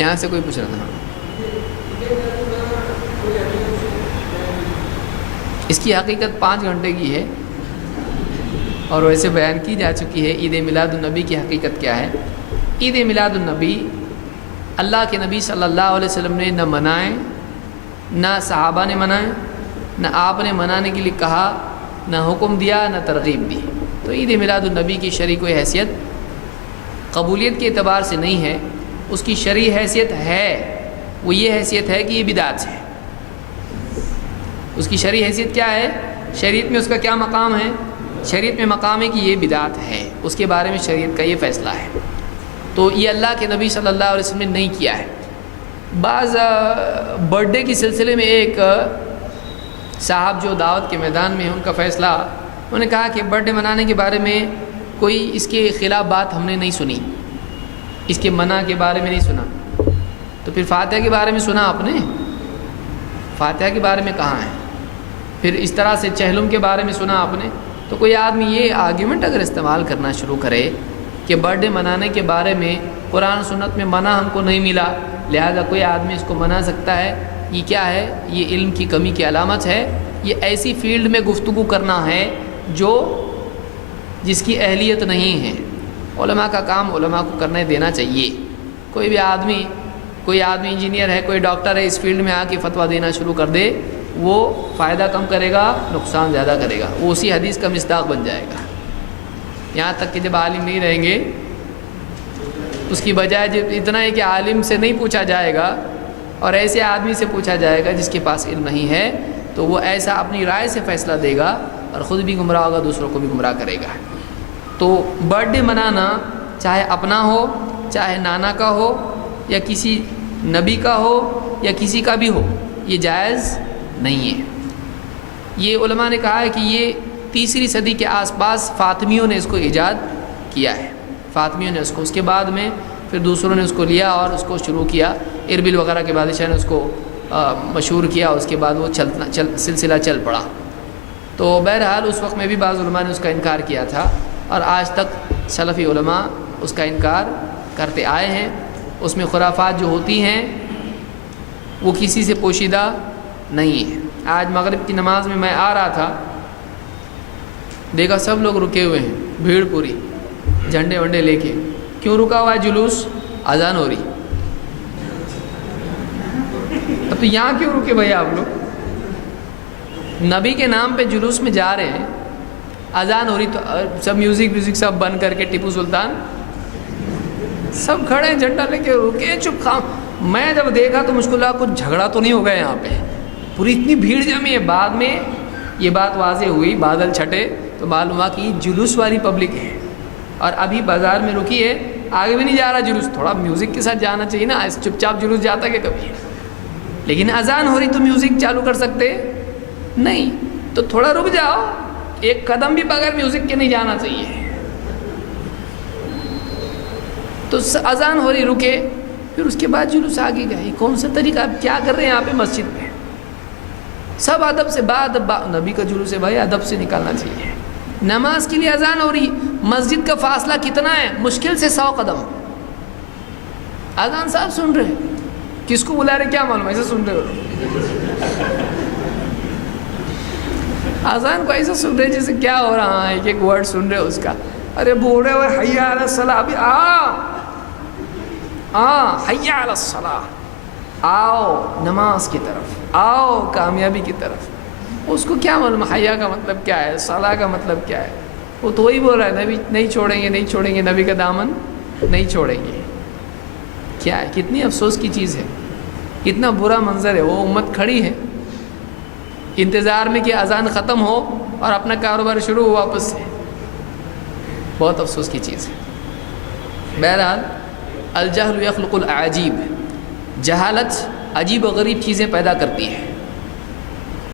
یہاں سے کوئی پوچھ رہا تھا. اس کی حقیقت 5 گھنٹے کی ہے اور ویسے بیان کی جا چکی ہے. عید میلاد النبی کی حقیقت کیا ہے؟ عید میلاد النبی اللہ کے نبی صلی اللہ علیہ وسلم نے نہ منائے، نہ صحابہ نے منائے، نہ آپ نے منانے کے لیے کہا، نہ حکم دیا، نہ ترغیب دی. تو عید میلاد النبی کی شرعی کوئی حیثیت قبولیت کے اعتبار سے نہیں ہے. اس کی شرعی حیثیت ہے، وہ یہ حیثیت ہے کہ یہ بدعت ہے. اس کی شرعی حیثیت کیا ہے؟ شریعت میں اس کا کیا مقام ہے؟ شریعت میں مقام ہے کہ یہ بدعت ہے. اس کے بارے میں شریعت کا یہ فیصلہ ہے. تو یہ اللہ کے نبی صلی اللہ علیہ وسلم نے نہیں کیا ہے. بعض برتھ ڈے کے سلسلے میں ایک صاحب جو دعوت کے میدان میں ہیں، ان کا فیصلہ، انہوں نے کہا کہ برتھ ڈے منانے کے بارے میں کوئی اس کے خلاف بات ہم نے نہیں سنی، اس کے منع کے بارے میں نہیں سنا. تو پھر فاتحہ کے بارے میں سنا آپ نے؟ فاتحہ کے بارے میں کہاں ہے؟ پھر اس طرح سے چہلم کے بارے میں سنا آپ نے؟ تو کوئی آدمی یہ آرگیومنٹ اگر استعمال کرنا شروع کرے کہ برتھ ڈے منانے کے بارے میں قرآن سنت میں منع ہم کو نہیں ملا، لہذا کوئی آدمی اس کو منا سکتا ہے، یہ کیا ہے؟ یہ علم کی کمی کی علامت ہے. یہ ایسی فیلڈ میں گفتگو کرنا ہے جس کی اہلیت نہیں ہے. علماء کا کام علماء کو کرنے دینا چاہیے. کوئی آدمی انجینئر ہے، کوئی ڈاکٹر ہے، اس فیلڈ میں آ کے فتویٰ دینا شروع کر دے، وہ فائدہ کم کرے گا، نقصان زیادہ کرے گا. وہ اسی حدیث کا مصداق بن جائے گا. یہاں تک کہ جب عالم نہیں رہیں گے، اس کی بجائے جب اتنا ہے کہ عالم سے نہیں پوچھا جائے گا اور ایسے آدمی سے پوچھا جائے گا جس کے پاس علم نہیں ہے، تو وہ ایسا اپنی رائے سے فیصلہ دے گا اور خود بھی گمراہ ہوگا، دوسروں کو بھی گمراہ کرے گا. تو برتھ ڈے منانا چاہے اپنا ہو، چاہے نانا کا ہو، یا کسی نبی کا ہو، یا کسی کا بھی ہو، یہ جائز نہیں ہے. یہ علماء نے کہا ہے کہ یہ 3 صدی کے آس پاس فاطمیوں نے اس کو ایجاد کیا ہے. فاطمیوں نے اس کے بعد میں پھر دوسروں نے اس کو لیا اور اس کو شروع کیا. اربل وغیرہ کے بادشاہ نے اس کو مشہور کیا، اس کے بعد وہ سلسلہ چل پڑا. تو بہرحال اس وقت میں بھی بعض علماء نے اس کا انکار کیا تھا، اور آج تک سلفی علماء اس کا انکار کرتے آئے ہیں. اس میں خرافات جو ہوتی ہیں وہ کسی سے پوشیدہ نہیں ہے. آج مغرب کی نماز میں آ رہا تھا، دیکھا سب لوگ رکے ہوئے ہیں، بھیڑ پوری، جھنڈے ونڈے لے کے. کیوں رکا ہوا ہے جلوس؟ اذان ہو رہی. اب تو یہاں کیوں رکے بھائی آپ لوگ؟ نبی کے نام پہ جلوس میں جا رہے ہیں، اذان ہو رہی، تو سب میوزک سب بند کر کے ٹیپو سلطان سب کھڑے ہیں، جھنڈا لے کے رکے چپ خام. میں جب دیکھا تو مجھ کو لگا کچھ جھگڑا تو نہیں ہو گیا یہاں پہ، پوری اتنی بھیڑ جمی ہے. بعد میں یہ بات واضح ہوئی، بادل چھٹے تو معلوم ہوا کہ یہ جلوس والی پبلک ہے، اور ابھی بازار میں رکی ہے، آگے بھی نہیں جا رہا جلوس. تھوڑا میوزک کے ساتھ جانا چاہیے نا، چپ چاپ جلوس جاتا کہ کبھی. لیکن اذان ہو رہی تو میوزک چالو کر سکتے نہیں، تو تھوڑا رک جاؤ، ایک قدم بھی بغیر میوزک کے نہیں جانا چاہیے. تو اذان ہو رہی، رکے، پھر اس کے بعد جلوس آگے گئے. کون سا طریقہ؟ آپ کیا کر رہے ہیں یہاں پہ مسجد میں؟ سب ادب سے، نبی کا جلوس ہے بھائی، ادب سے نکالنا چاہیے. نماز کے لیے اذان ہو رہی، مسجد کا فاصلہ کتنا ہے؟ مشکل سے 100 قدم. اذان صاحب سن رہے، کس کو بلا رہے کیا معلوم، ایسے سن رہے ہو. اذان کو ایسا سن رہے جیسے کیا ہو رہا ہے، ایک ایک ورڈ سن رہے اس کا. ارے بوڑھے ہوئے، حی علی الصلاۃ، ابھی حی علی الصلاۃ، آؤ نماز کی طرف، آؤ کامیابی کی طرف. اس کو کیا معلوم حیا کا مطلب کیا ہے، صلاح کا مطلب کیا ہے. وہ تو وہی بول رہا ہے، نبی نہیں چھوڑیں گے، نبی کا دامن نہیں چھوڑیں گے. کیا ہے، کتنی افسوس کی چیز ہے، کتنا برا منظر ہے. وہ امت کھڑی ہے انتظار میں کہ اذان ختم ہو اور اپنا کاروبار شروع ہو واپس سے. بہت افسوس کی چیز ہے. بہرحال الجہل یخلق العجیب، جہالت عجیب و غریب چیزیں پیدا کرتی ہے.